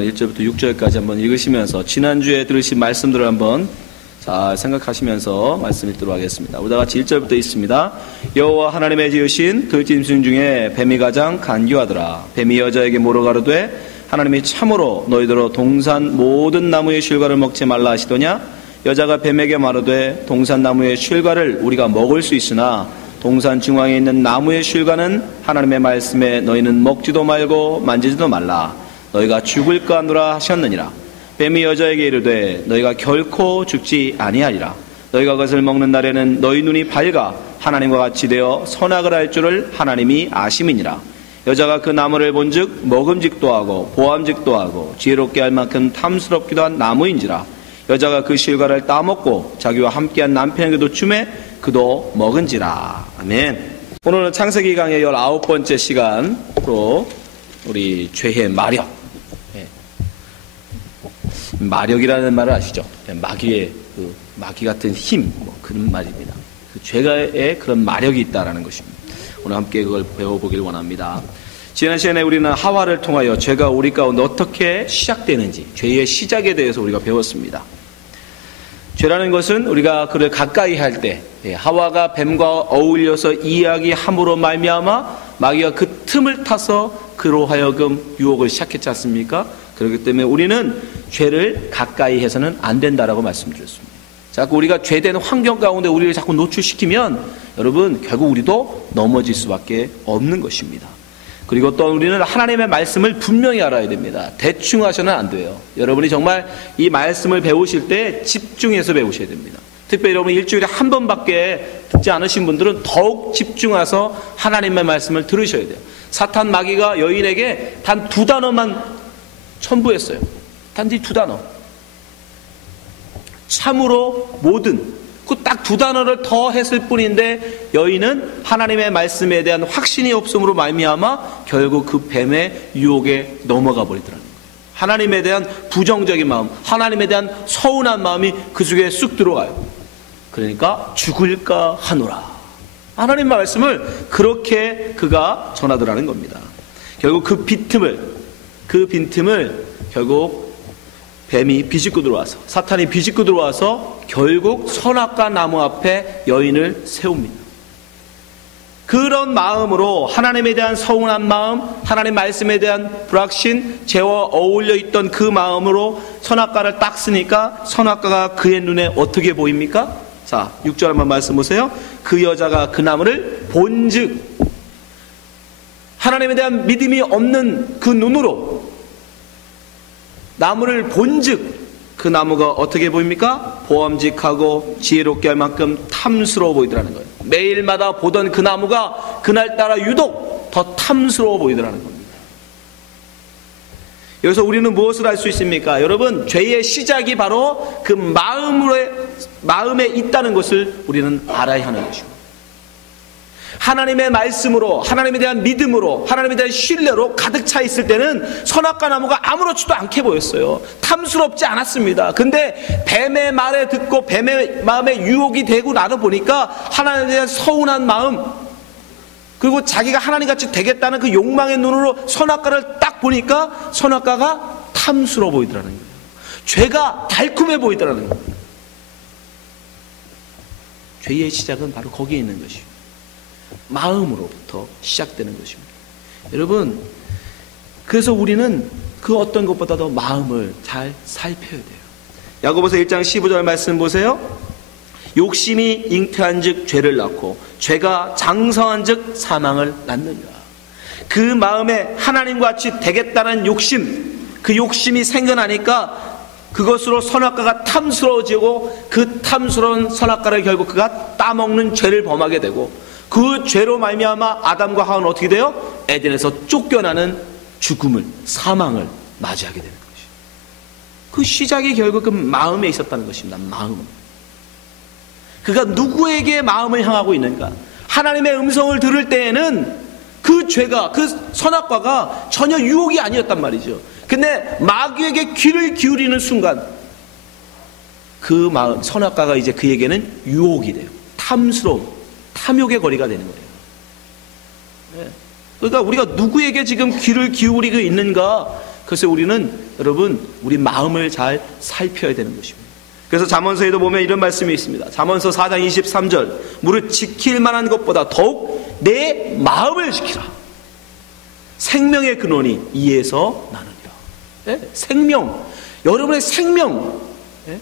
한번 1절부터 6절까지 한번 읽으시면서 지난주에 들으신 말씀들을 한번 잘 생각하시면서 말씀 읽도록 하겠습니다. 우리 다 같이 1절부터 있습니다. 여호와 하나님의 지으신 들짐승 중에 뱀이 가장 간교하더라. 뱀이 여자에게 뭐로 가로되 하나님이 참으로 너희더러 동산 모든 나무의 실과를 먹지 말라 하시더냐. 여자가 뱀에게 말하되 동산 나무의 실과를 우리가 먹을 수 있으나 동산 중앙에 있는 나무의 실과는 하나님의 말씀에 너희는 먹지도 말고 만지지도 말라. 너희가 죽을까 하노라 하셨느니라. 뱀이 여자에게 이르되 너희가 결코 죽지 아니하리라. 너희가 그것을 먹는 날에는 너희 눈이 밝아 하나님과 같이 되어 선악을 알 줄을 하나님이 아심이니라. 여자가 그 나무를 본즉 먹음직도 하고 보암직도 하고 지혜롭게 할 만큼 탐스럽기도 한 나무인지라. 여자가 그 실과를 따먹고 자기와 함께한 남편에게도 주매 그도 먹은지라. 아멘. 오늘은 창세기 강의 19번째 시간으로 우리 죄의 마력, 마력이라는 말을 아시죠? 마귀의 그 마귀 같은 힘, 그런 말입니다. 그 죄의 그런 마력이 있다라는 것입니다. 오늘 함께 그걸 배워보길 원합니다. 지난 시간에 우리는 하와를 통하여 죄가 우리 가운데 어떻게 시작되는지, 죄의 시작에 대해서 우리가 배웠습니다. 죄라는 것은 우리가 그를 가까이 할 때 하와가 뱀과 어울려서 이야기함으로 말미암아 마귀가 그 틈을 타서 그로 하여금 유혹을 시작했지 않습니까? 그렇기 때문에 우리는 죄를 가까이 해서는 안 된다라고 말씀드렸습니다. 자꾸 우리가 죄된 환경 가운데 우리를 자꾸 노출시키면 여러분 결국 우리도 넘어질 수밖에 없는 것입니다. 그리고 또 우리는 하나님의 말씀을 분명히 알아야 됩니다. 대충 하셔는 안 돼요. 여러분이 정말 이 말씀을 배우실 때 집중해서 배우셔야 됩니다. 특별히 여러분이 일주일에 한 번밖에 듣지 않으신 분들은 더욱 집중해서 하나님의 말씀을 들으셔야 돼요. 사탄 마귀가 여인에게 단 2단어만 첨부했어요. 단지 2단어. 참으로 모든. 그 딱 2단어를 더 했을 뿐인데 여인은 하나님의 말씀에 대한 확신이 없음으로 말미암아 결국 그 뱀의 유혹에 넘어가 버리더라는 거예요. 하나님에 대한 부정적인 마음, 하나님에 대한 서운한 마음이 그 속에 쑥 들어가요. 그러니까 죽을까 하노라. 하나님의 말씀을 그렇게 그가 전하더라는 겁니다. 결국 그 빈틈을 결국 뱀이 비집고 들어와서, 사탄이 비집고 들어와서 결국 선악과 나무 앞에 여인을 세웁니다. 그런 마음으로 하나님에 대한 서운한 마음, 하나님 말씀에 대한 불확신, 죄와 어울려 있던 그 마음으로 선악과를 딱 쓰니까 선악과가 그의 눈에 어떻게 보입니까? 자, 6절 한번 말씀 보세요. 그 여자가 그 나무를 본즉, 하나님에 대한 믿음이 없는 그 눈으로 나무를 본즉 그 나무가 어떻게 보입니까? 보암직하고 지혜롭게 할 만큼 탐스러워 보이더라는 거예요. 매일마다 보던 그 나무가 그날따라 유독 더 탐스러워 보이더라는 겁니다. 여기서 우리는 무엇을 알 수 있습니까? 여러분, 죄의 시작이 바로 그 마음에 있다는 것을 우리는 알아야 하는 것입니다. 하나님의 말씀으로, 하나님에 대한 믿음으로, 하나님에 대한 신뢰로 가득 차 있을 때는 선악과 나무가 아무렇지도 않게 보였어요. 탐스럽지 않았습니다. 근데 뱀의 말에 듣고 뱀의 마음에 유혹이 되고 나서 보니까 하나님에 대한 서운한 마음, 그리고 자기가 하나님같이 되겠다는 그 욕망의 눈으로 선악과를 딱 보니까 선악과가 탐스러워 보이더라는 거예요. 죄가 달콤해 보이더라는 거예요. 죄의 시작은 바로 거기에 있는 것이에요. 마음으로부터 시작되는 것입니다. 여러분, 그래서 우리는 그 어떤 것보다도 마음을 잘 살펴야 돼요. 야고보서 1장 15절 말씀 보세요. 욕심이 잉태한 즉 죄를 낳고 죄가 장성한 즉 사망을 낳느니라. 그 마음에 하나님과 같이 되겠다는 욕심, 그 욕심이 생겨나니까 그것으로 선악과가 탐스러워지고 그 탐스러운 선악과를 결국 그가 따먹는 죄를 범하게 되고 그 죄로 말미암아 아담과 하와는 어떻게 돼요? 에덴에서 쫓겨나는 죽음을, 사망을 맞이하게 되는 것이죠. 그 시작이 결국 그 마음에 있었다는 것입니다. 마음. 그가 누구에게 마음을 향하고 있는가? 하나님의 음성을 들을 때에는 그 죄가, 그 선악과가 전혀 유혹이 아니었단 말이죠. 근데 마귀에게 귀를 기울이는 순간 그 마음, 선악과가 이제 그에게는 유혹이 돼요. 탐스러움. 탐욕의 거리가 되는 거예요. 네. 그러니까 우리가 누구에게 지금 귀를 기울이고 있는가, 그래서 우리는 여러분 우리 마음을 잘 살펴야 되는 것입니다. 그래서 잠언서에도 보면 이런 말씀이 있습니다. 잠언서 4장 23절 무릇 지킬 만한 것보다 더욱 내 마음을 지키라. 생명의 근원이 이에서 나느니라. 네? 생명, 여러분의 생명. 네?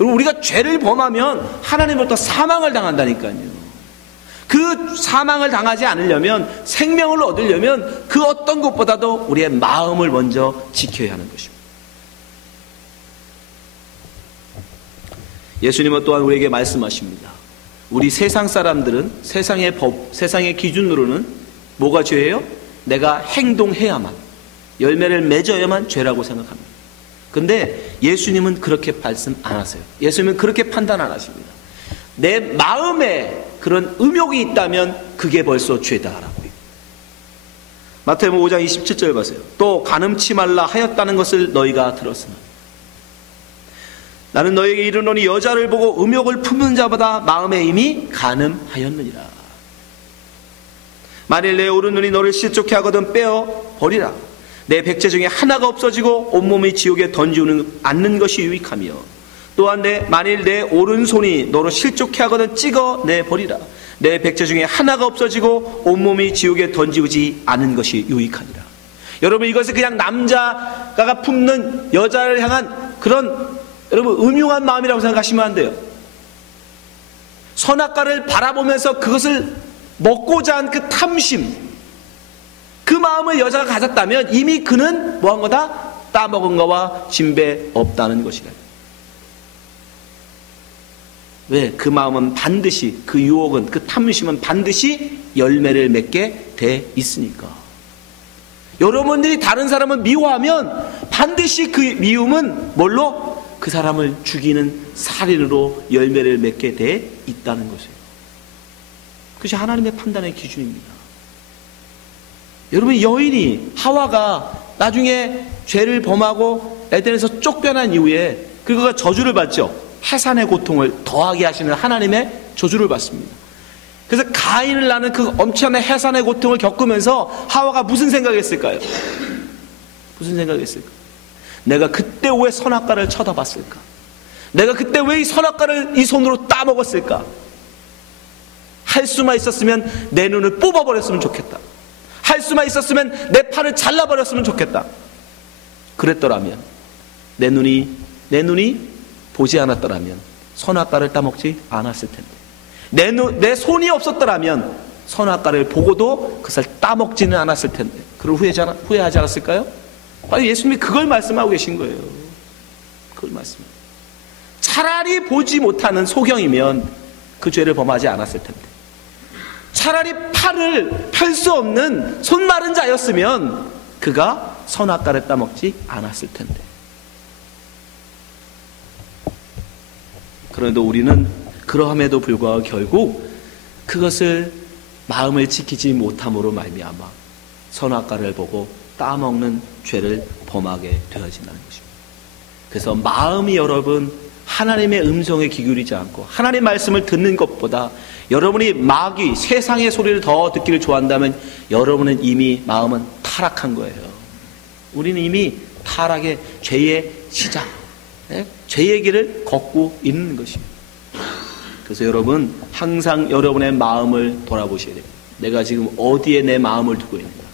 여러분 우리가 죄를 범하면 하나님으로부터 사망을 당한다니까요. 그 사망을 당하지 않으려면, 생명을 얻으려면 그 어떤 것보다도 우리의 마음을 먼저 지켜야 하는 것입니다. 예수님은 또한 우리에게 말씀하십니다. 우리 세상 사람들은 세상의 법, 세상의 기준으로는 뭐가 죄예요? 내가 행동해야만, 열매를 맺어야만 죄라고 생각합니다. 근데 예수님은 그렇게 말씀 안 하세요. 예수님은 그렇게 판단 안 하십니다. 내 마음에 그런 음욕이 있다면 그게 벌써 죄다라고요. 마태복음 5장 27절 보세요. 또 간음치 말라 하였다는 것을 너희가 들었으나 나는 너희에게 이르노니 여자를 보고 음욕을 품는 자보다 마음에 이미 간음하였느니라. 만일 내 오른눈이 너를 실족해 하거든 빼어 버리라. 내 백제 중에 하나가 없어지고 온몸이 지옥에 던지우는 않는 것이 유익하며 또한 만일 내 오른손이 너로 실족해 하거든 찍어 내 버리라. 내 백제 중에 하나가 없어지고 온몸이 지옥에 던지우지 않은 것이 유익하니라. 여러분 이것은 그냥 남자가 품는 여자를 향한 그런 여러분 음흉한 마음이라고 생각하시면 안 돼요. 선악과를 바라보면서 그것을 먹고자 한 그 탐심, 그 마음을 여자가 가졌다면 이미 그는 뭐한 거다? 따먹은 거와 진배 없다는 것이다. 왜? 그 마음은 반드시, 그 유혹은, 그 탐심은 반드시 열매를 맺게 돼 있으니까. 여러분들이 다른 사람을 미워하면 반드시 그 미움은 뭘로? 그 사람을 죽이는 살인으로 열매를 맺게 돼 있다는 것이에요. 그것이 하나님의 판단의 기준입니다. 여러분 여인이 하와가 나중에 죄를 범하고 에덴에서 쫓겨난 이후에 그가 저주를 받죠. 해산의 고통을 더하게 하시는 하나님의 저주를 받습니다. 그래서 가인을 낳는 그 엄청난 해산의 고통을 겪으면서 하와가 무슨 생각했을까요? 무슨 생각했을까? 내가 그때 왜 선악과를 쳐다봤을까? 내가 그때 왜 이 선악과를 이 손으로 따먹었을까? 할 수만 있었으면 내 눈을 뽑아버렸으면 좋겠다. 할 수만 있었으면 내 팔을 잘라버렸으면 좋겠다. 그랬더라면 내 눈이 보지 않았더라면 선악과를 따먹지 않았을 텐데, 내 손이 없었더라면 선악과를 보고도 그것을 따먹지는 않았을 텐데, 그걸 후회하지 않았을까요? 바로 예수님이 그걸 말씀하고 계신 거예요. 그걸 말씀하고. 차라리 보지 못하는 소경이면 그 죄를 범하지 않았을 텐데, 차라리 팔을 펼 수 없는 손 마른 자였으면 그가 선악과를 따먹지 않았을 텐데. 그런데 우리는 그러함에도 불구하고 결국 그것을 마음을 지키지 못함으로 말미암아 선악과를 보고 따먹는 죄를 범하게 되어진다는 것입니다. 그래서 마음이 여러분 하나님의 음성에 귀 기울이지 않고 하나님의 말씀을 듣는 것보다 여러분이 마귀 세상의 소리를 더 듣기를 좋아한다면 여러분은 이미 마음은 타락한 거예요. 우리는 이미 타락의 죄의 시작, 죄의 길을 걷고 있는 것입니다. 그래서 여러분 항상 여러분의 마음을 돌아보셔야 돼요. 내가 지금 어디에 내 마음을 두고 있는가.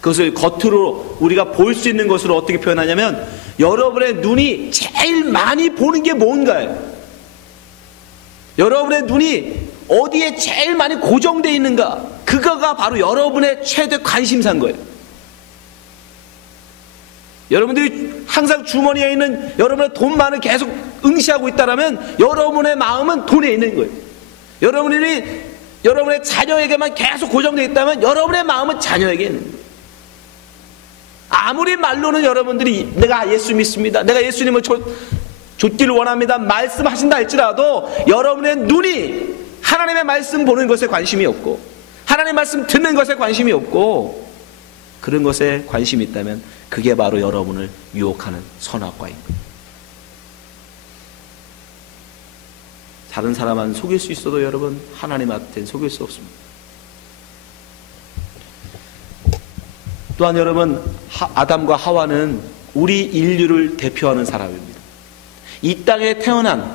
그것을 겉으로 우리가 볼 수 있는 것으로 어떻게 표현하냐면 여러분의 눈이 제일 많이 보는 게 뭔가요? 여러분의 눈이 어디에 제일 많이 고정되어 있는가? 그거가 바로 여러분의 최대 관심사인 거예요. 여러분들이 항상 주머니에 있는 여러분의 돈만을 계속 응시하고 있다면 여러분의 마음은 돈에 있는 거예요. 여러분의 자녀에게만 계속 고정되어 있다면 여러분의 마음은 자녀에게 있는 거예요. 아무리 말로는 여러분들이 내가 예수 믿습니다, 내가 예수님을 좇기를 원합니다 말씀하신다 할지라도 여러분의 눈이 하나님의 말씀 보는 것에 관심이 없고 하나님의 말씀 듣는 것에 관심이 없고 그런 것에 관심이 있다면 그게 바로 여러분을 유혹하는 선악과인 거예요. 다른 사람은 속일 수 있어도 여러분 하나님한테는 속일 수 없습니다. 또한 여러분 아담과 하와는 우리 인류를 대표하는 사람입니다. 이 땅에 태어난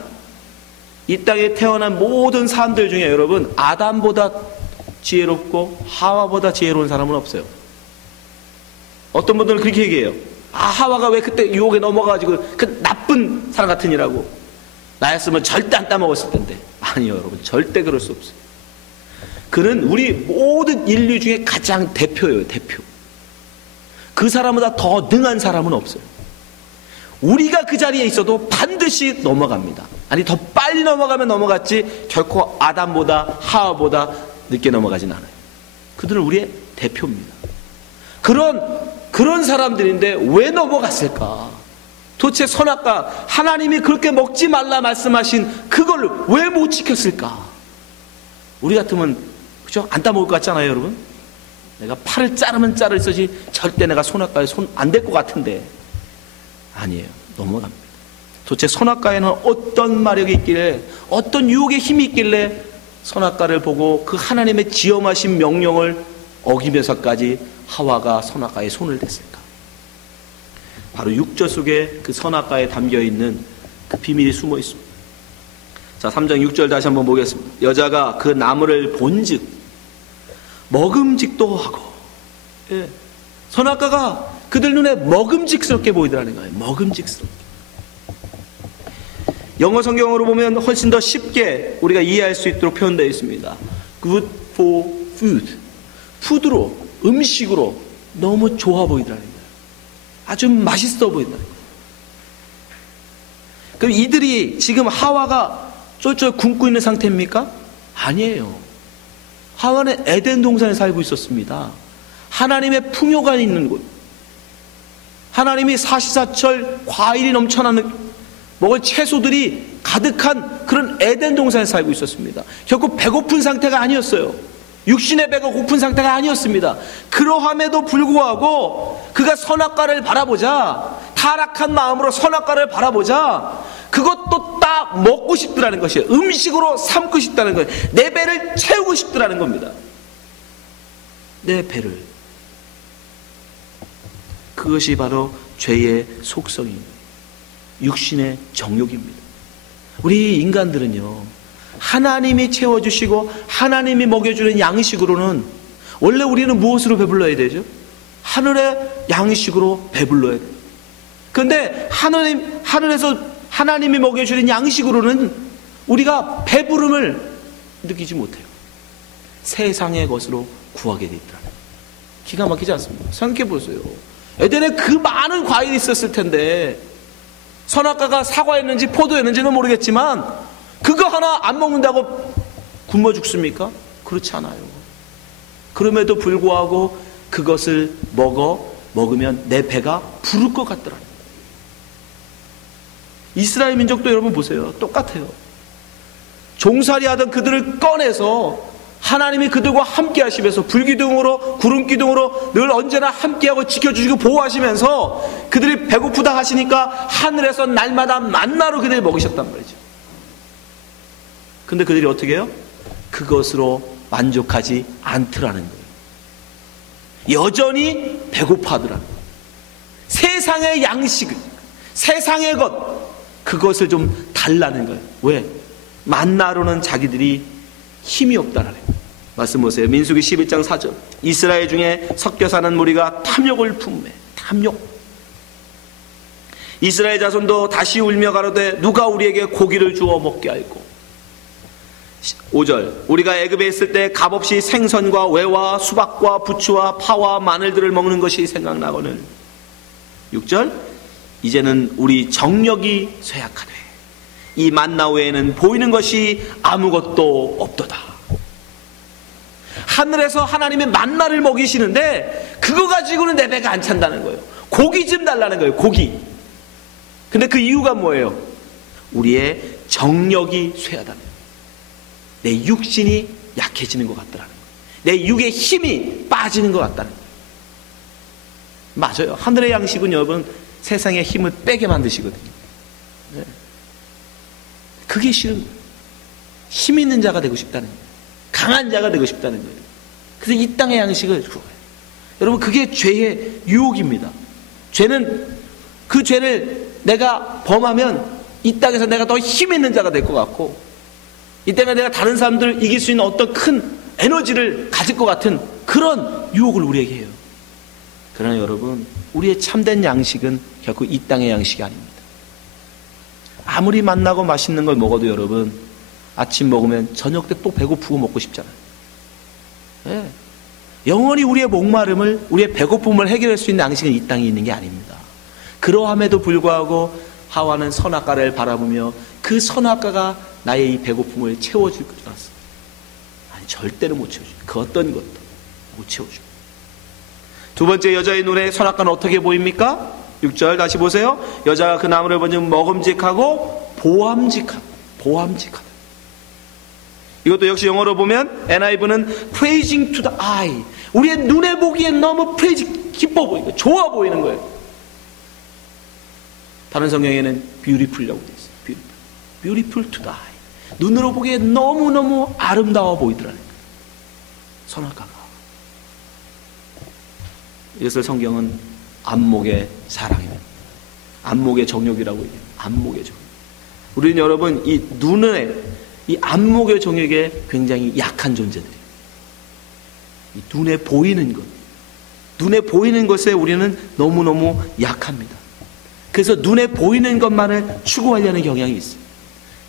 모든 사람들 중에 여러분, 아담보다 지혜롭고 하와보다 지혜로운 사람은 없어요. 어떤 분들은 그렇게 얘기해요. 하와가 왜 그때 유혹에 넘어가가지고 그 나쁜 사람 같으니라고. 나였으면 절대 안 따먹었을 텐데. 아니요, 여러분, 절대 그럴 수 없어요. 그는 우리 모든 인류 중에 가장 대표예요, 대표. 그 사람보다 더 능한 사람은 없어요. 우리가 그 자리에 있어도 반드시 넘어갑니다. 아니, 더 빨리 넘어가면 넘어갔지 결코 아담보다 하와보다 늦게 넘어가진 않아요. 그들은 우리의 대표입니다. 그런 사람들인데 왜 넘어갔을까? 도대체 선악과, 하나님이 그렇게 먹지 말라 말씀하신 그걸 왜 못 지켰을까? 우리 같으면 그죠? 안 따먹을 것 같잖아요, 여러분. 내가 팔을 자르면 자를 쓰지 절대 내가 선악과에 손 안 댈 것 같은데 아니에요. 넘어갑니다. 도대체 선악과에는 어떤 마력이 있길래, 어떤 유혹의 힘이 있길래 선악과를 보고 그 하나님의 지엄하신 명령을 어기면서까지 하와가 선악과에 손을 댔을까? 바로 6절 속에 그 선악과에 담겨있는 그 비밀이 숨어 있습니다. 자, 3장 6절 다시 한번 보겠습니다. 여자가 그 나무를 본즉 먹음직도 하고, 예, 선악과가 그들 눈에 먹음직스럽게 보이더라는 거예요. 먹음직스럽게. 영어 성경으로 보면 훨씬 더 쉽게 우리가 이해할 수 있도록 표현되어 있습니다. Good for food. 푸드로, 음식으로 너무 좋아 보이더라는 거예요. 아주 맛있어 보인다는 거예요. 그럼 이들이 지금 하와가 쫄쫄 굶고 있는 상태입니까? 아니에요. 하와는 에덴 동산에 살고 있었습니다. 하나님의 풍요가 있는 곳, 하나님이 사시사철 과일이 넘쳐나는 먹을 채소들이 가득한 그런 에덴 동산에 살고 있었습니다. 결코 배고픈 상태가 아니었어요. 육신의 배가 고픈 상태가 아니었습니다. 그러함에도 불구하고 그가 선악과를 바라보자, 타락한 마음으로 선악과를 바라보자, 그것도 딱 먹고 싶더라는 것이에요. 음식으로 삼고 싶다는 거예요. 내 배를 채우고 싶더라는 겁니다. 내 배를. 그것이 바로 죄의 속성입니다. 육신의 정욕입니다. 우리 인간들은요, 하나님이 채워주시고 하나님이 먹여주는 양식으로는 원래 우리는 무엇으로 배불러야 되죠? 하늘의 양식으로 배불러야 돼요. 그런데 하늘에서 하나님이 먹여주는 양식으로는 우리가 배부름을 느끼지 못해요. 세상의 것으로 구하게 돼 있더라고요. 기가 막히지 않습니까? 생각해 보세요. 에덴에 그 많은 과일이 있었을 텐데, 선악과가 사과였는지 포도였는지는 모르겠지만 그거 하나 안 먹는다고 굶어 죽습니까? 그렇지 않아요. 그럼에도 불구하고 그것을 먹으면 내 배가 부를 것 같더라고요. 이스라엘 민족도 여러분 보세요. 똑같아요. 종살이 하던 그들을 꺼내서 하나님이 그들과 함께 하시면서 불기둥으로 구름기둥으로 늘 언제나 함께하고 지켜주시고 보호하시면서 그들이 배고프다 하시니까 하늘에서 날마다 만나로 그들이 먹이셨단 말이죠. 근데 그들이 어떻게 해요? 그것으로 만족하지 않더라는 거예요. 여전히 배고파하더라는 거예요. 세상의 양식, 세상의 것, 그것을 좀 달라는 거예요. 왜? 만나로는 자기들이 힘이 없다라는 거예요. 말씀 보세요. 민수기 11장 4절. 이스라엘 중에 섞여 사는 무리가 탐욕을 품매. 탐욕. 이스라엘 자손도 다시 울며 가로되 누가 우리에게 고기를 주어 먹게 할꼬. 5절. 우리가 애굽에 있을 때 값없이 생선과 외와 수박과 부추와 파와 마늘들을 먹는 것이 생각나거늘. 6절. 이제는 우리 정력이 쇠약하되 이 만나 외에는 보이는 것이 아무것도 없도다. 하늘에서 하나님의 만나를 먹이시는데 그거 가지고는 내 배가 안 찬다는 거예요. 고기 좀 달라는 거예요. 고기. 근데 그 이유가 뭐예요? 우리의 정력이 쇠하다는 거예요. 내 육신이 약해지는 것 같다는 거예요. 내 육의 힘이 빠지는 것 같다는 거예요. 맞아요. 하늘의 양식은 여러분 세상의 힘을 빼게 만드시거든요. 네. 그게 싫은 거예요. 힘 있는 자가 되고 싶다는 거예요. 강한 자가 되고 싶다는 거예요. 그래서 이 땅의 양식을 주어요. 여러분 그게 죄의 유혹입니다. 죄는 그 죄를 내가 범하면 이 땅에서 내가 더 힘 있는 자가 될 것 같고, 이 땅에 내가 다른 사람들을 이길 수 있는 어떤 큰 에너지를 가질 것 같은 그런 유혹을 우리에게 해요. 그러나 여러분, 우리의 참된 양식은 결코 이 땅의 양식이 아닙니다. 아무리 맛나고 맛있는 걸 먹어도 여러분, 아침 먹으면 저녁 때 또 배고프고 먹고 싶잖아요. 네. 영원히 우리의 목마름을, 우리의 배고픔을 해결할 수 있는 양식은 이 땅에 있는 게 아닙니다. 그러함에도 불구하고 하와는 선악과를 바라보며 그 선악과가 나의 이 배고픔을 채워줄 줄 알았어. 아니, 절대로 못 채워줘. 그 어떤 것도 못 채워줘. 두 번째, 여자의 눈에 선악과는 어떻게 보입니까? 6절 다시 보세요. 여자가 그 나무를 보면 먹음직하고 보암직하다. 이것도 역시 영어로 보면 NIV는 praising to the eye. 우리의 눈에 보기엔 너무 기뻐 보이고 좋아 보이는 거예요. 다른 성경에는 beautiful이라고 되어 있어요. beautiful to the eye. 눈으로 보기에 너무너무 아름다워 보이더라는 거예요. 선악과가. 이것을 성경은 안목의 사랑입니다. 안목의 정욕이라고 얘기해요. 안목의 정욕. 우리는 여러분, 이 눈에, 이 안목의 정욕에 굉장히 약한 존재들이에요. 이 눈에 보이는 것, 눈에 보이는 것에 우리는 너무너무 약합니다. 그래서 눈에 보이는 것만을 추구하려는 경향이 있어요.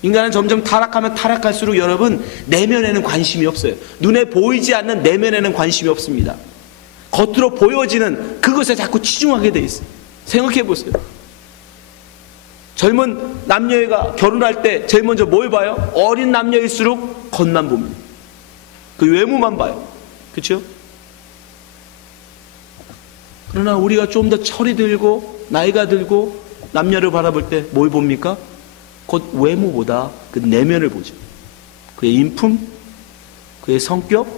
인간은 점점 타락하면 타락할수록 여러분, 내면에는 관심이 없어요. 눈에 보이지 않는 내면에는 관심이 없습니다. 겉으로 보여지는 그것에 자꾸 치중하게 돼 있어요. 생각해 보세요. 젊은 남녀가 결혼할 때 제일 먼저 뭘 봐요? 어린 남녀일수록 겉만 봅니다. 그 외모만 봐요. 그렇죠? 그러나 우리가 좀 더 철이 들고 나이가 들고 남녀를 바라볼 때 뭘 봅니까? 곧 외모보다 그 내면을 보죠. 그의 인품, 그의 성격,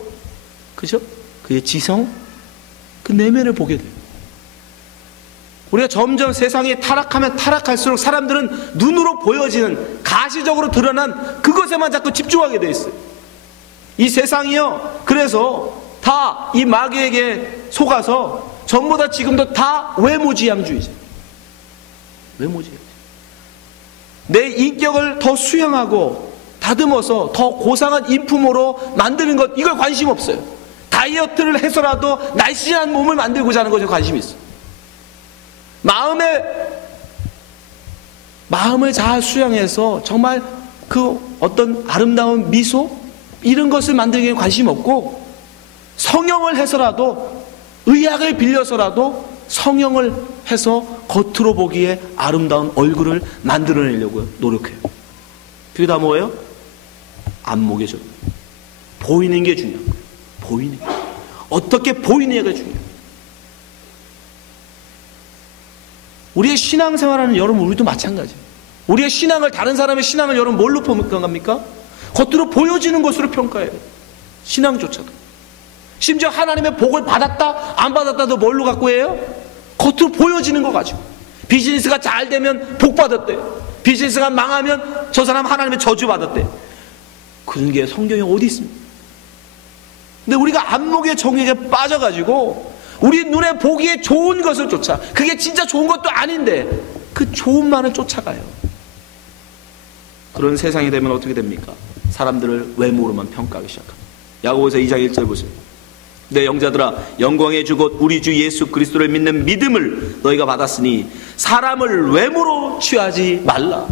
그죠? 그의 지성, 그 내면을 보게 돼요. 우리가 점점 세상이 타락하면 타락할수록 사람들은 눈으로 보여지는 가시적으로 드러난 그것에만 자꾸 집중하게 돼 있어요. 이 세상이요, 그래서 다 이 마귀에게 속아서 전부 다 지금도 다 외모지향주의죠. 외모지향. 내 인격을 더 수양하고 다듬어서 더 고상한 인품으로 만드는 것, 이걸 관심 없어요. 다이어트를 해서라도 날씬한 몸을 만들고자 하는 것에 관심이 있어요. 마음을 잘 수양해서 정말 그 어떤 아름다운 미소, 이런 것을 만들기에 관심 없고, 성형을 해서라도, 의학을 빌려서라도 성형을 해서 겉으로 보기에 아름다운 얼굴을 만들어내려고 노력해요. 그게 다 뭐예요? 안목의 정. 보이는 게 중요한 거예요. 보이는 게. 어떻게 보이느냐가 중요해요. 우리의 신앙생활하는 여러분, 우리도 마찬가지예요. 우리의 신앙을, 다른 사람의 신앙을 여러분 뭘로 평가합니까? 겉으로 보여지는 것으로 평가해요. 신앙조차도. 심지어 하나님의 복을 받았다 안 받았다도 뭘로 갖고 해요? 겉으로 보여지는 거 가지고. 비즈니스가 잘 되면 복 받았대요. 비즈니스가 망하면 저 사람 하나님의 저주 받았대요. 그런 게 성경에 어디 있습니까? 근데 우리가 안목의 정욕에 빠져가지고 우리 눈에 보기에 좋은 것을 쫓아, 그게 진짜 좋은 것도 아닌데 그 좋은만을 쫓아가요. 그런 세상이 되면 어떻게 됩니까? 사람들을 외모로만 평가하기 시작합니다. 야고보서 2장 1절 보세요. 내 영자들아, 영광의 주 곧 우리 주 예수 그리스도를 믿는 믿음을 너희가 받았으니 사람을 외모로 취하지 말라.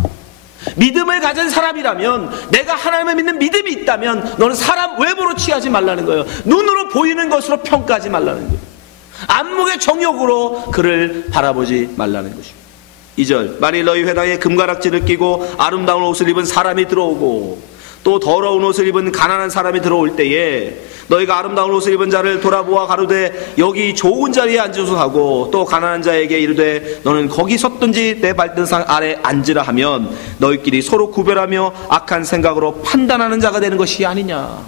믿음을 가진 사람이라면, 내가 하나님을 믿는 믿음이 있다면 너는 사람 외모로 취하지 말라는 거예요. 눈으로 보이는 것으로 평가하지 말라는 거예요. 안목의 정욕으로 그를 바라보지 말라는 것입니다. 2절, 만일 너희 회당에 금가락지를 끼고 아름다운 옷을 입은 사람이 들어오고 또 더러운 옷을 입은 가난한 사람이 들어올 때에 너희가 아름다운 옷을 입은 자를 돌아보아 가로되 여기 좋은 자리에 앉으소서 하고 또 가난한 자에게 이르되 너는 거기 섰든지 내 발등상 아래 앉으라 하면 너희끼리 서로 구별하며 악한 생각으로 판단하는 자가 되는 것이 아니냐.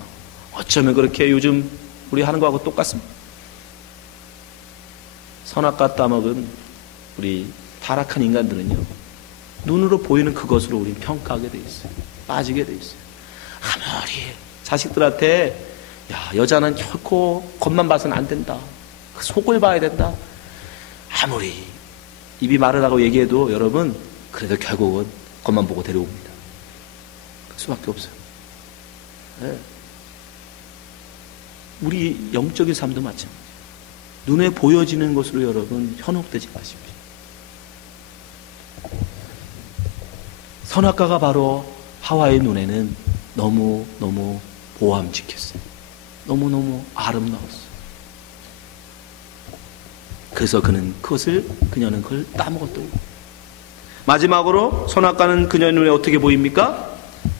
어쩌면 그렇게 요즘 우리 하는 거하고 똑같습니다. 선악과 따먹은 우리 타락한 인간들은요, 눈으로 보이는 그것으로 우리 평가하게 돼 있어요. 빠지게 돼 있어요. 아무리 자식들한테 야, 여자는 결코 겉만 봐서는 안 된다, 속을 봐야 된다, 아무리 입이 마르다고 얘기해도 여러분 그래도 결국은 겉만 보고 데려옵니다. 그 수밖에 없어요. 네. 우리 영적인 삶도 마찬가지예요. 눈에 보여지는 것으로 여러분 현혹되지 마십시오. 선악과가 바로 하와의 눈에는 너무너무 보암직했어요. 너무너무 아름다웠어요. 그래서 그녀는 그걸 따먹었던 거예요. 마지막으로 선악과는 그녀의 눈에 어떻게 보입니까?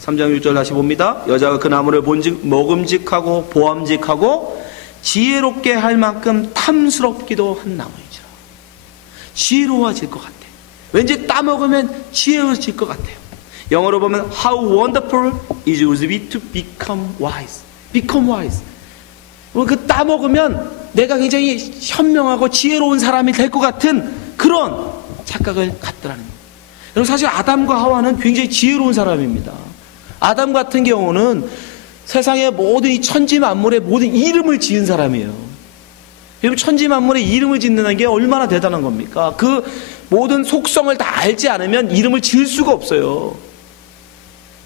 3장 6절 다시 봅니다. 여자가 그 나무를 본즉 먹음직하고 보암직하고 지혜롭게 할 만큼 탐스럽기도 한 나무이지라. 지혜로워질 것 같아요. 왠지 따먹으면 지혜로워질 것 같아요. 영어로 보면 How wonderful is it to become wise. Become wise. 그 따먹으면 내가 굉장히 현명하고 지혜로운 사람이 될 것 같은 그런 착각을 갖더라는 거예요. 여러분 사실 아담과 하와는 굉장히 지혜로운 사람입니다. 아담 같은 경우는 세상의 모든 이 천지 만물의 모든 이름을 지은 사람이에요. 여러분 천지 만물의 이름을 짓는 게 얼마나 대단한 겁니까? 그 모든 속성을 다 알지 않으면 이름을 지을 수가 없어요.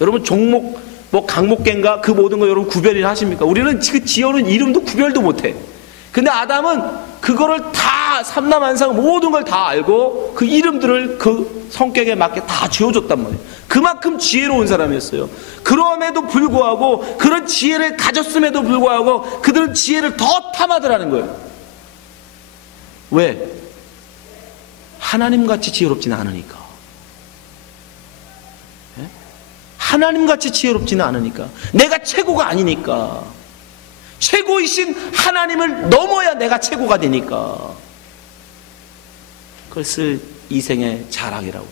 여러분 종목 강목갱가 그 모든 거 여러분 구별이나 하십니까? 우리는 그 지어놓은 이름도 구별도 못해. 근데 아담은 그거를 다 삼라만상 모든 걸 다 알고 그 이름들을 그 성격에 맞게 다 지어줬단 말이에요. 그만큼 지혜로운 사람이었어요. 그럼에도 불구하고 그런 지혜를 가졌음에도 불구하고 그들은 지혜를 더 탐하더라는 거예요. 왜? 하나님같이 지혜롭지는 않으니까. 하나님같이 지혜롭지는 않으니까. 내가 최고가 아니니까. 최고이신 하나님을 넘어야 내가 최고가 되니까. 그것을 이생의 자랑이라고.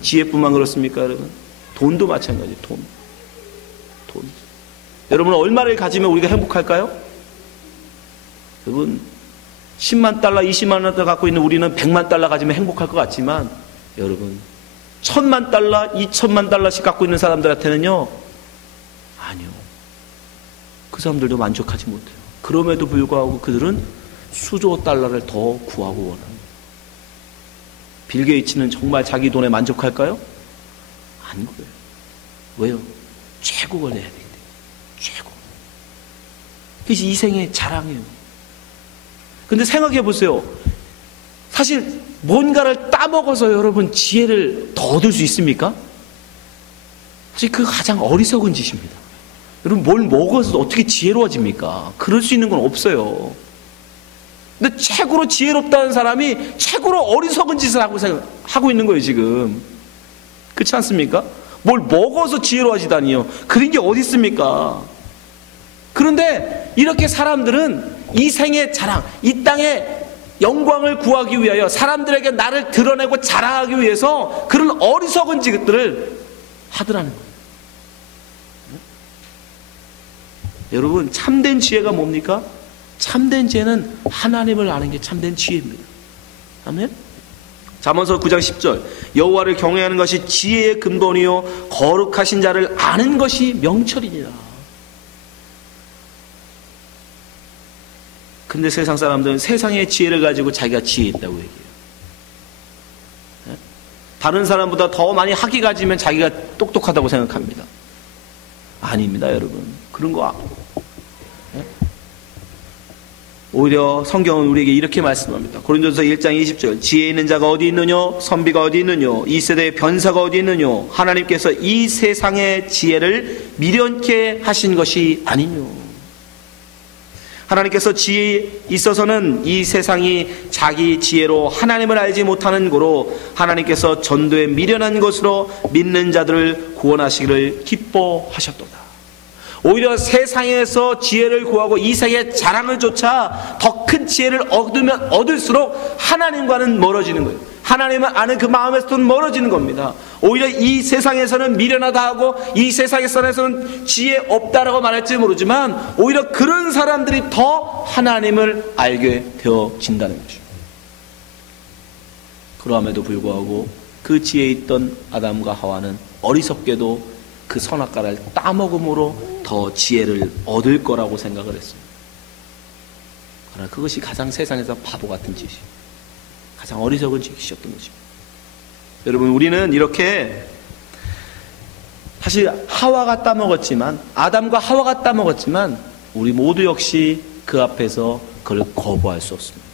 지혜뿐만 그렇습니까 여러분? 돈도 마찬가지예요. 돈. 여러분 얼마를 가지면 우리가 행복할까요? 여러분 10만 달러 20만 달러 갖고 있는 우리는 100만 달러 가지면 행복할 것 같지만 여러분 1000만 달러 2000만 달러씩 갖고 있는 사람들한테는요 아니요, 그 사람들도 만족하지 못해요. 그럼에도 불구하고 그들은 수조 달러를 더 구하고 원합니다. 빌 게이츠는 정말 자기 돈에 만족할까요? 아닌 거예요. 왜요? 최고를 내야 되기 때문에. 최고. 그것이 이생의 자랑이에요. 근데 생각해 보세요. 사실 뭔가를 따먹어서 여러분 지혜를 더 얻을 수 있습니까? 사실 그 가장 어리석은 짓입니다. 여러분 뭘 먹어서 어떻게 지혜로워집니까? 그럴 수 있는 건 없어요. 근데 최고로 지혜롭다는 사람이 최고로 어리석은 짓을 하고 있는 거예요 지금. 그렇지 않습니까? 뭘 먹어서 지혜로워지다니요. 그런 게 어디 있습니까? 그런데 이렇게 사람들은 이 생의 자랑, 이 땅의 영광을 구하기 위하여 사람들에게 나를 드러내고 자랑하기 위해서 그런 어리석은 짓들을 하더라는 거예요. 여러분 참된 지혜가 뭡니까? 참된 지혜는 하나님을 아는 게 참된 지혜입니다. 아멘? 잠언서 9장 10절 여호와를 경외하는 것이 지혜의 근본이요 거룩하신 자를 아는 것이 명철이니라. 근데 세상 사람들은 세상의 지혜를 가지고 자기가 지혜 있다고 얘기해요. 다른 사람보다 더 많이 학위 가지면 자기가 똑똑하다고 생각합니다. 아닙니다 여러분. 그런 거 오히려 성경은 우리에게 이렇게 말씀합니다. 고린도서 1장 20절 지혜 있는 자가 어디 있느뇨? 선비가 어디 있느뇨? 이 세대의 변사가 어디 있느뇨? 하나님께서 이 세상의 지혜를 미련케 하신 것이 아니뇨. 하나님께서 지혜에 있어서는 이 세상이 자기 지혜로 하나님을 알지 못하는 고로 하나님께서 전도에 미련한 것으로 믿는 자들을 구원하시기를 기뻐하셨도다. 오히려 세상에서 지혜를 구하고 이 세상의 자랑을 쫓아 더 큰 지혜를 얻으면 얻을수록 하나님과는 멀어지는 거예요. 하나님을 아는 그 마음에서는 멀어지는 겁니다. 오히려 이 세상에서는 미련하다 하고 이 세상에서는 지혜 없다라고 말할지 모르지만 오히려 그런 사람들이 더 하나님을 알게 되어진다는 거죠. 그럼에도 불구하고 그 지혜에 있던 아담과 하와는 어리석게도 그 선악과를 따먹음으로 더 지혜를 얻을 거라고 생각을 했어요. 그러나 그것이 가장 세상에서 바보 같은 짓이에요. 가장 어리석은 짓이었던 것입니다. 여러분, 우리는 이렇게 사실 하와가 따먹었지만, 아담과 하와가 따먹었지만 우리 모두 역시 그 앞에서 그걸 거부할 수 없습니다.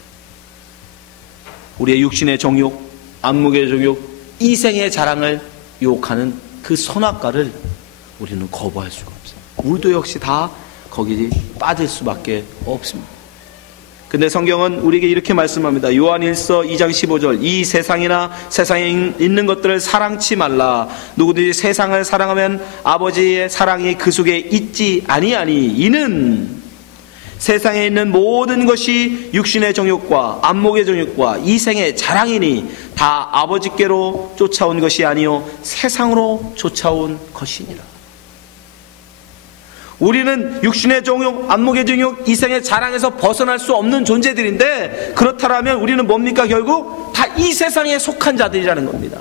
우리의 육신의 정욕, 안목의 정욕, 이생의 자랑을 유혹하는 그 선악과를 우리는 거부할 수가 없어요. 우리도 역시 다 거기에 빠질 수밖에 없습니다. 근데 성경은 우리에게 이렇게 말씀합니다. 요한일서 2장 15절, 이 세상이나 세상에 있는 것들을 사랑치 말라. 누구든지 세상을 사랑하면 아버지의 사랑이 그 속에 있지 아니하니, 이는 세상에 있는 모든 것이 육신의 정욕과 안목의 정욕과 이생의 자랑이니 다 아버지께로 쫓아온 것이 아니요 세상으로 쫓아온 것이니라. 우리는 육신의 정욕, 안목의 정욕, 이생의 자랑에서 벗어날 수 없는 존재들인데, 그렇다면 우리는 뭡니까? 결국 다 이 세상에 속한 자들이라는 겁니다.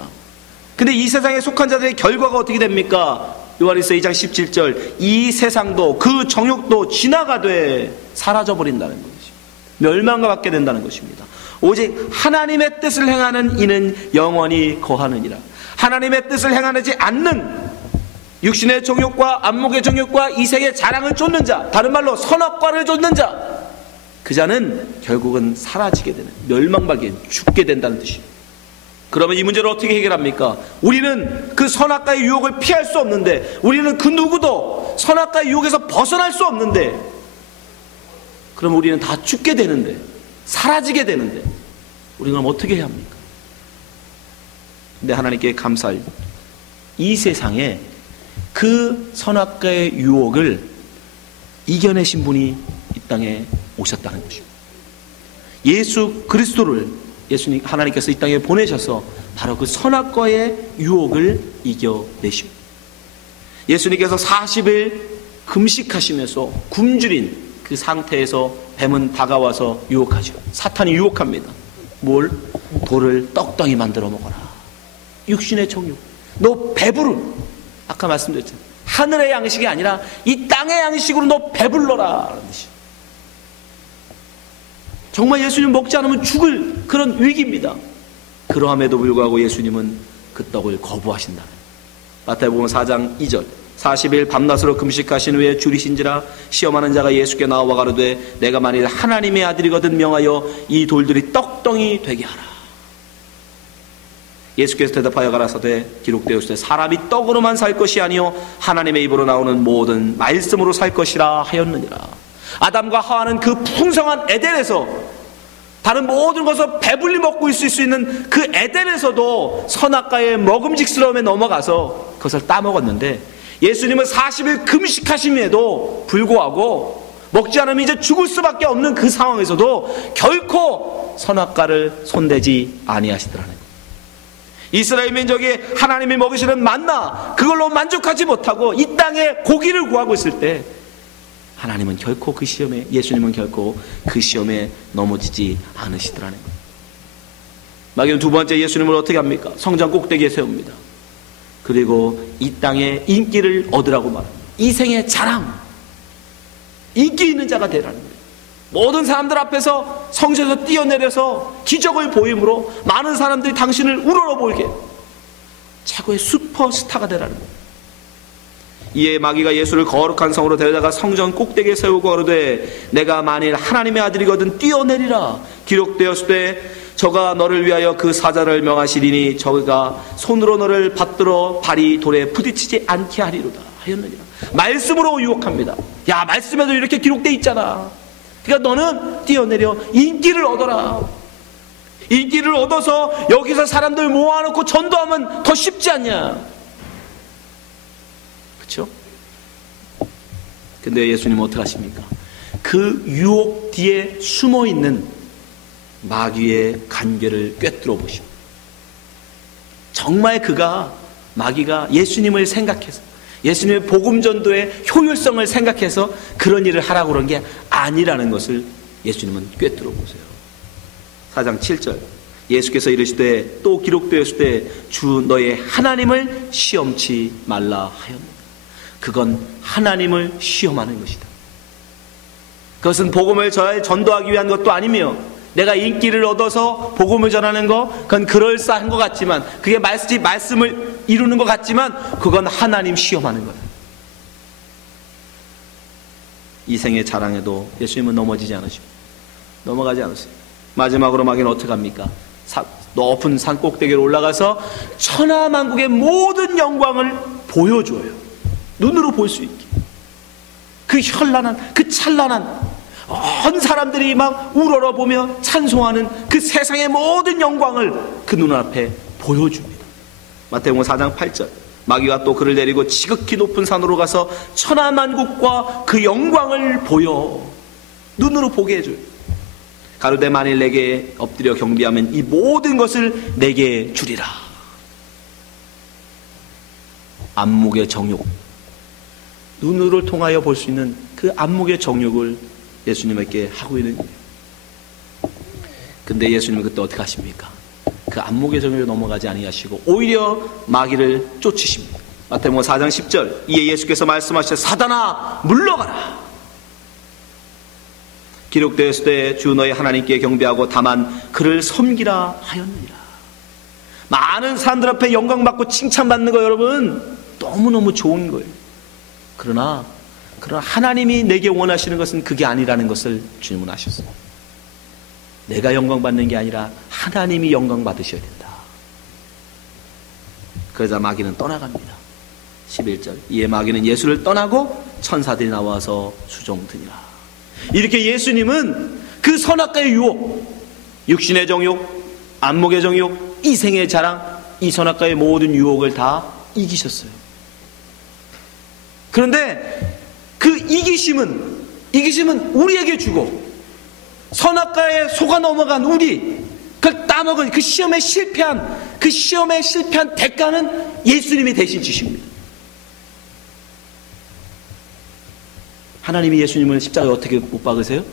근데 이 세상에 속한 자들의 결과가 어떻게 됩니까? 요한일서 2장 17절, 이 세상도 그 정욕도 지나가되 사라져버린다는 것이죠. 멸망과 받게 된다는 것입니다. 오직 하나님의 뜻을 행하는 이는 영원히 거하느니라. 하나님의 뜻을 행하지 않는 육신의 정욕과 안목의 정욕과 이생의 자랑을 쫓는 자, 다른 말로 선악과를 쫓는 자, 그 자는 결국은 사라지게 되는, 멸망받게, 죽게 된다는 뜻입니다. 그러면 이 문제를 어떻게 해결합니까? 우리는 그 선악과의 유혹을 피할 수 없는데, 우리는 그 누구도 선악과의 유혹에서 벗어날 수 없는데, 그럼 우리는 다 죽게 되는데, 사라지게 되는데, 우리는 그럼 어떻게 해야 합니까? 근데 하나님께 감사할, 이 세상에 그 선악과의 유혹을 이겨내신 분이 이 땅에 오셨다는 것입니다. 예수 그리스도를 예수님 하나님께서 이 땅에 보내셔서 바로 그 선악과의 유혹을 이겨내십니다. 예수님께서 40일 금식하시면서 굶주린 그 상태에서 뱀은 다가와서 유혹하죠. 사탄이 유혹합니다. 뭘? 돌을 떡덩이 만들어 먹어라. 육신의 정욕. 너 배부른, 아까 말씀드렸잖아요. 하늘의 양식이 아니라 이 땅의 양식으로 너 배불러라 라는 뜻이에요. 정말 예수님 먹지 않으면 죽을 그런 위기입니다. 그러함에도 불구하고 예수님은 그 떡을 거부하신다. 마태복음 4장 2절, 40일 밤낮으로 금식하신 후에 줄이신지라 시험하는 자가 예수께 나와 가로되 내가 만일 하나님의 아들이거든 명하여 이 돌들이 떡덩이 되게 하라. 예수께서 대답하여 가라사대 기록되었을 때 사람이 떡으로만 살 것이 아니요 하나님의 입으로 나오는 모든 말씀으로 살 것이라 하였느니라. 아담과 하와는 그 풍성한 에덴에서 다른 모든 것을 배불리 먹고 있을 수 있는 그 에덴에서도 선악과의 먹음직스러움에 넘어가서 그것을 따먹었는데, 예수님은 40일 금식하심에도 불구하고 먹지 않으면 이제 죽을 수밖에 없는 그 상황에서도 결코 선악과를 손대지 아니하시더라는 거예요. 이스라엘 민족이 하나님이 먹이시는 만나, 그걸로 만족하지 못하고 이 땅에 고기를 구하고 있을 때 하나님은 결코 그 시험에, 예수님은 결코 그 시험에 넘어지지 않으시더라는 거예요. 마귀는 두 번째 예수님을 어떻게 합니까? 성전 꼭대기에 세웁니다. 그리고 이 땅에 인기를 얻으라고 말합니다. 이생의 자랑, 인기 있는 자가 되라는 거예요. 모든 사람들 앞에서 성전에서 뛰어내려서 기적을 보임으로 많은 사람들이 당신을 우러러보게 최고의 슈퍼스타가 되라는 거예요. 이에 마귀가 예수를 거룩한 성으로 데려다가 성전 꼭대기에 세우고 가로되 내가 만일 하나님의 아들이거든 뛰어내리라. 기록되었을 때 저가 너를 위하여 그 사자를 명하시리니 저가 손으로 너를 받들어 발이 돌에 부딪히지 않게 하리로다 하였느니라. 말씀으로 유혹합니다. 야, 말씀에도 이렇게 기록되어 있잖아. 그러니까 너는 뛰어내려 인기를 얻어라. 인기를 얻어서 여기서 사람들 모아놓고 전도하면 더 쉽지 않냐. 그렇죠? 근데 예수님은 어떻게 하십니까? 그 유혹 뒤에 숨어있는 마귀의 간계를 꿰뚫어 보시오. 정말 마귀가 예수님을 생각해서, 예수님의 복음 전도의 효율성을 생각해서 그런 일을 하라고 그런 게 아니라는 것을 예수님은 꿰뚫어 보세요. 4장 7절, 예수께서 이르시되 또 기록되었을 때 주 너의 하나님을 시험치 말라 하였느니라. 그건 하나님을 시험하는 것이다. 그것은 복음을 잘 전도하기 위한 것도 아니며 내가 인기를 얻어서 복음을 전하는 거, 그건 그럴싸한 것 같지만, 그게 말씀을 이루는 것 같지만, 그건 하나님 시험하는 거예요. 이 생의 자랑에도 예수님은 넘어지지 않으시고, 넘어가지 않으세요. 마지막으로 마귀는 어떻게 합니까? 높은 산 꼭대기로 올라가서 천하만국의 모든 영광을 보여줘요. 눈으로 볼 수 있게. 그 현란한, 그 찬란한, 온 사람들이 막 우러러보며 찬송하는 그 세상의 모든 영광을 그 눈앞에 보여줍니다. 마태복음 4장 8절. 마귀가 또 그를 데리고 지극히 높은 산으로 가서 천하만국과 그 영광을 보여 눈으로 보게 해줘요. 가로되 만일 내게 엎드려 경배하면 이 모든 것을 내게 주리라. 안목의 정욕, 눈으로 통하여 볼 수 있는 그 안목의 정욕을 예수님에게 하고 있는 거예요. 근데 예수님은 그때 어떻게 하십니까? 그 안목의 정욕에 넘어가지 아니하시고 오히려 마귀를 쫓으십니다. 마태복음 4장 10절. 이에 예수께서 말씀하시되 사단아 물러가라. 기록되었을 주 너의 하나님께 경배하고 다만 그를 섬기라 하였느니라. 많은 사람들 앞에 영광받고 칭찬받는 거 여러분 너무너무 좋은 거예요. 그러나 하나님이 내게 원하시는 것은 그게 아니라는 것을 주님은 아셨어요. 내가 영광받는 게 아니라 하나님이 영광받으셔야 된다. 그러자 마귀는 떠나갑니다. 11절. 이에 마귀는 예수를 떠나고 천사들이 나와서 수종드니라. 이렇게 예수님은 그 선악과의 유혹, 육신의 정욕, 안목의 정욕, 이생의 자랑, 이 선악과의 모든 유혹을 다 이기셨어요. 그런데 그 이기심은 우리에게 주고 선악과에 속아 넘어간 우리, 그걸 따먹은 그 시험에 실패한 대가는 예수님이 대신 지십니다. 하나님이 예수님을 십자가에 어떻게 못 박으세요?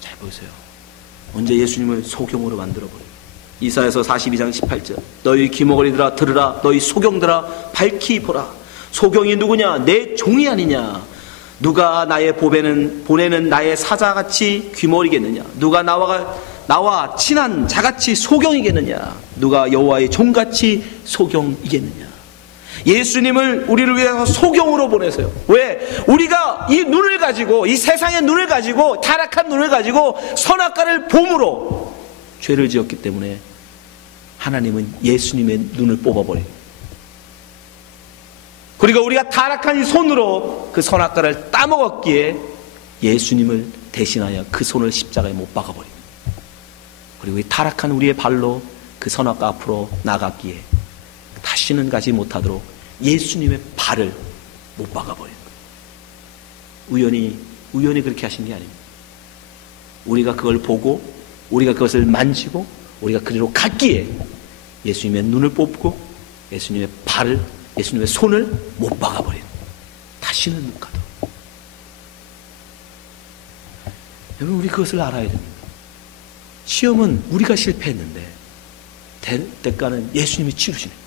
잘 보세요. 언제 예수님을 소경으로 만들어버려요. 이사야서 42장 18절. 너희 귀머거리들아 들으라. 너희 소경들아 밝히 보라. 소경이 누구냐? 내 종이 아니냐? 누가 나의 보내는 나의 사자같이 귀머리겠느냐? 누가 나와 친한 자같이 소경이겠느냐? 누가 여호와의 종같이 소경이겠느냐? 예수님을 우리를 위해서 소경으로 보내세요. 왜? 우리가 이 눈을 가지고, 이 세상의 눈을 가지고, 타락한 눈을 가지고 선악과를 봄으로 죄를 지었기 때문에 하나님은 예수님의 눈을 뽑아버려요. 그리고 우리가 타락한 이 손으로 그 선악과를 따먹었기에 예수님을 대신하여 그 손을 십자가에 못 박아버립니다. 그리고 이 타락한 우리의 발로 그 선악과 앞으로 나갔기에 다시는 가지 못하도록 예수님의 발을 못 박아버린 거예요. 우연히 그렇게 하신 게 아닙니다. 우리가 그걸 보고 우리가 그것을 만지고 우리가 그리로 갔기에 예수님의 눈을 뽑고 예수님의 발을, 예수님의 손을 못 박아버린, 다시는 못 가도록. 여러분, 우리 그것을 알아야 됩니다. 시험은 우리가 실패했는데 대가는 예수님이 치르시는 거예요.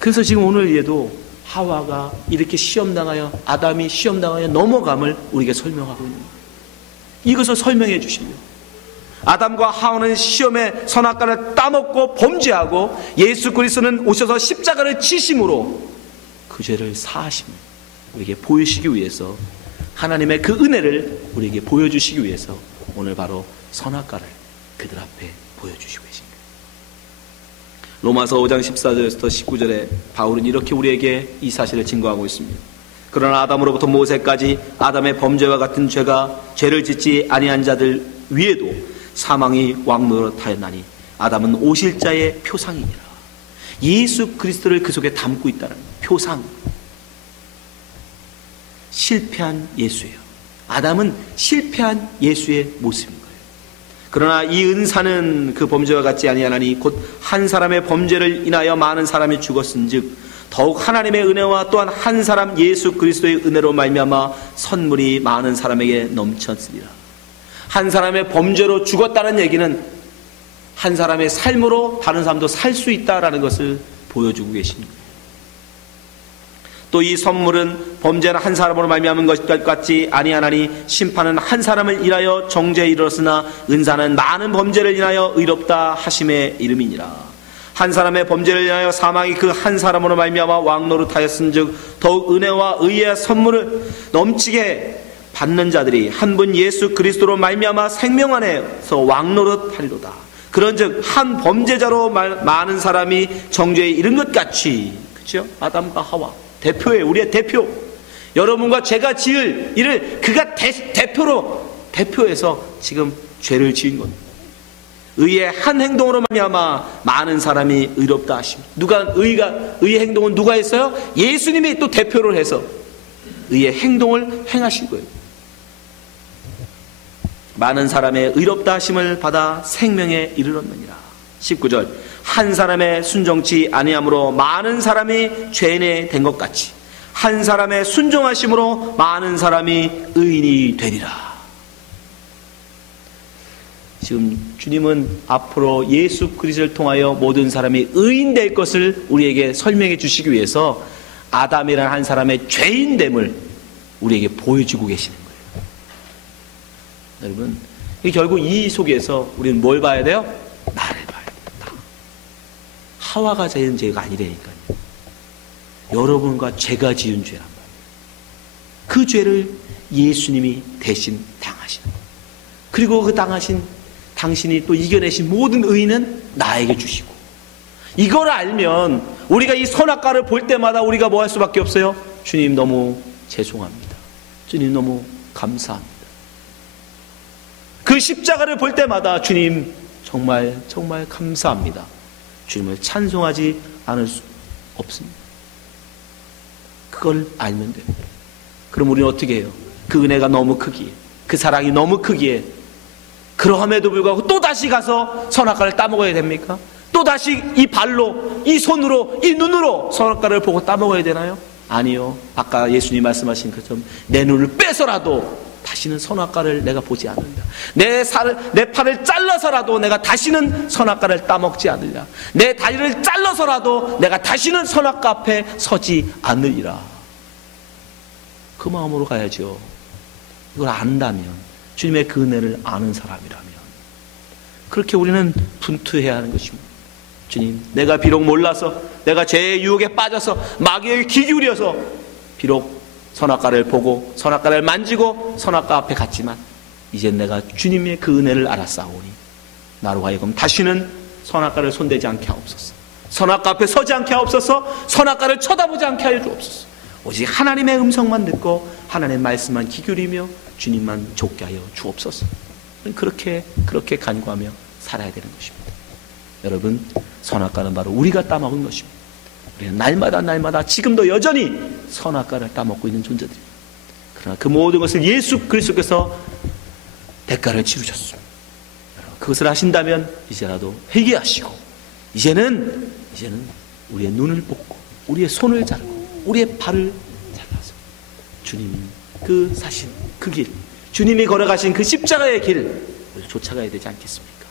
그래서 지금 오늘 얘도 하와가 이렇게 시험당하여, 아담이 시험당하여 넘어감을 우리에게 설명하고 있는 거예요. 이것을 설명해 주시려고. 아담과 하와는 시험의 선악과를 따먹고 범죄하고 예수 그리스도는 오셔서 십자가를 지심으로 그 죄를 사하십니다. 우리에게 보이시기 위해서, 하나님의 그 은혜를 우리에게 보여주시기 위해서 오늘 바로 선악과를 그들 앞에 보여주시고 계십니다. 로마서 5장 14절에서 19절에 바울은 이렇게 우리에게 이 사실을 증거하고 있습니다. 그러나 아담으로부터 모세까지 아담의 범죄와 같은 죄를 짓지 아니한 자들 위에도 사망이 왕노릇하였나니 아담은 오실 자의 표상이니라. 예수 그리스도를 그 속에 담고 있다는 표상. 실패한 예수예요. 아담은 실패한 예수의 모습인 거예요. 그러나 이 은사는 그 범죄와 같지 아니하나니 곧 한 사람의 범죄를 인하여 많은 사람이 죽었은즉 더욱 하나님의 은혜와 또한 한 사람 예수 그리스도의 은혜로 말미암아 선물이 많은 사람에게 넘쳤으리라. 한 사람의 범죄로 죽었다는 얘기는 한 사람의 삶으로 다른 사람도 살 수 있다라는 것을 보여주고 계십니다. 또 이 선물은 범죄는 한 사람으로 말미암은 것 같지 아니하나니 심판은 한 사람을 인하여 정죄에 이르렀으나 은사는 많은 범죄를 인하여 의롭다 하심의 이름이니라. 한 사람의 범죄를 인하여 사망이 그 한 사람으로 말미암아 왕노릇하였은즉 더욱 은혜와 의의 선물을 넘치게 받는 자들이 한 분 예수 그리스도로 말미암아 생명 안에서 왕노릇하리로다. 그런즉 한 범죄자로 많은 사람이 정죄에 이른 것 같이, 그렇죠? 아담과 하와 대표예요. 우리의 대표. 여러분과 제가 지을 일을 그가 대표해서 지금 죄를 지은 겁니다. 의의 한 행동으로 말미암아 많은 사람이 의롭다 하심. 의의 행동은 누가 했어요? 예수님이 또 대표를 해서 의의 행동을 행하신 거예요. 많은 사람의 의롭다 하심을 받아 생명에 이르렀느니라. 19절 한 사람의 순종치 아니함으로 많은 사람이 죄인이 된 것 같이 한 사람의 순종하심으로 많은 사람이 의인이 되리라. 지금 주님은 앞으로 예수 그리스도를 통하여 모든 사람이 의인 될 것을 우리에게 설명해 주시기 위해서 아담이라는 한 사람의 죄인됨을 우리에게 보여주고 계시는 거예요. 여러분, 결국 이 속에서 우리는 뭘 봐야 돼요? 나를 봐야 된다. 하와가 지은 죄가 아니라니까요. 여러분과 제가 지은 죄란 말이에요. 그 죄를 예수님이 대신 당하시는 거예요. 그리고 그 당신이 또 이겨내신 모든 의는 나에게 주시고, 이걸 알면 우리가 이 선악과를 볼 때마다 우리가 뭐 할 수밖에 없어요? 주님 너무 죄송합니다. 주님 너무 감사합니다. 그 십자가를 볼 때마다 주님 정말 정말 감사합니다. 주님을 찬송하지 않을 수 없습니다. 그걸 알면 돼요. 그럼 우리는 어떻게 해요? 그 은혜가 너무 크기에, 그 사랑이 너무 크기에 그러함에도 불구하고 또다시 가서 선악과를 따먹어야 됩니까? 또다시 이 발로, 이 손으로, 이 눈으로 선악과를 보고 따먹어야 되나요? 아니요. 아까 예수님 말씀하신 것처럼 내 눈을 빼서라도 다시는 선악과를 내가 보지 않으리라. 내 팔을 잘라서라도 내가 다시는 선악과를 따먹지 않으리라. 내 다리를 잘라서라도 내가 다시는 선악과 앞에 서지 않으리라. 그 마음으로 가야죠. 이걸 안다면, 주님의 그 은혜를 아는 사람이라면 그렇게 우리는 분투해야 하는 것입니다. 주님, 내가 비록 몰라서, 내가 죄의 유혹에 빠져서 마귀에게 귀 기울여서 비록 선악과를 보고 선악과를 만지고 선악과 앞에 갔지만 이제 내가 주님의 그 은혜를 알았사오니 나로 하여금 다시는 선악과를 손대지 않게 하옵소서. 선악과 앞에 서지 않게 하옵소서. 선악과를 쳐다보지 않게 하여 주옵소서. 오직 하나님의 음성만 듣고 하나님의 말씀만 귀 기울이며 주님만 좇게 하여 주옵소서. 그렇게 간구하며 살아야 되는 것입니다. 여러분, 선악과는 바로 우리가 따먹은 것입니다. 우리는 날마다 지금도 여전히 선악과를 따먹고 있는 존재들입니다. 그러나 그 모든 것을 예수 그리스도께서 대가를 치르셨습니다. 여러분, 그것을 하신다면 이제라도 회개하시고 이제는 우리의 눈을 뽑고 우리의 손을 자르고 우리의 발을 잘라서 주님이 그 사신 그 길, 주님이 걸어가신 그 십자가의 길을 쫓아가야 되지 않겠습니까?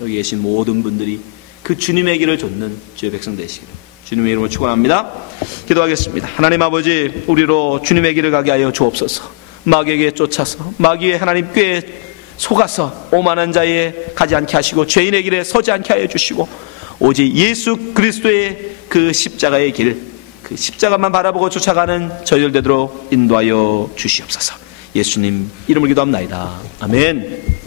여기 계신 모든 분들이 그 주님의 길을 좇는 주의 백성 되시기를 주님의 이름으로 축원합니다. 기도하겠습니다. 하나님 아버지, 우리로 주님의 길을 가게 하여 주옵소서. 마귀에게 쫓아서 마귀의 하나님 꾀에 속아서 오만한 자에 가지 않게 하시고 죄인의 길에 서지 않게 하여 주시고 오직 예수 그리스도의 그 십자가의 길, 그 십자가만 바라보고 쫓아가는 저희들 되도록 인도하여 주시옵소서. 예수님 이름을 기도합나이다. 아멘.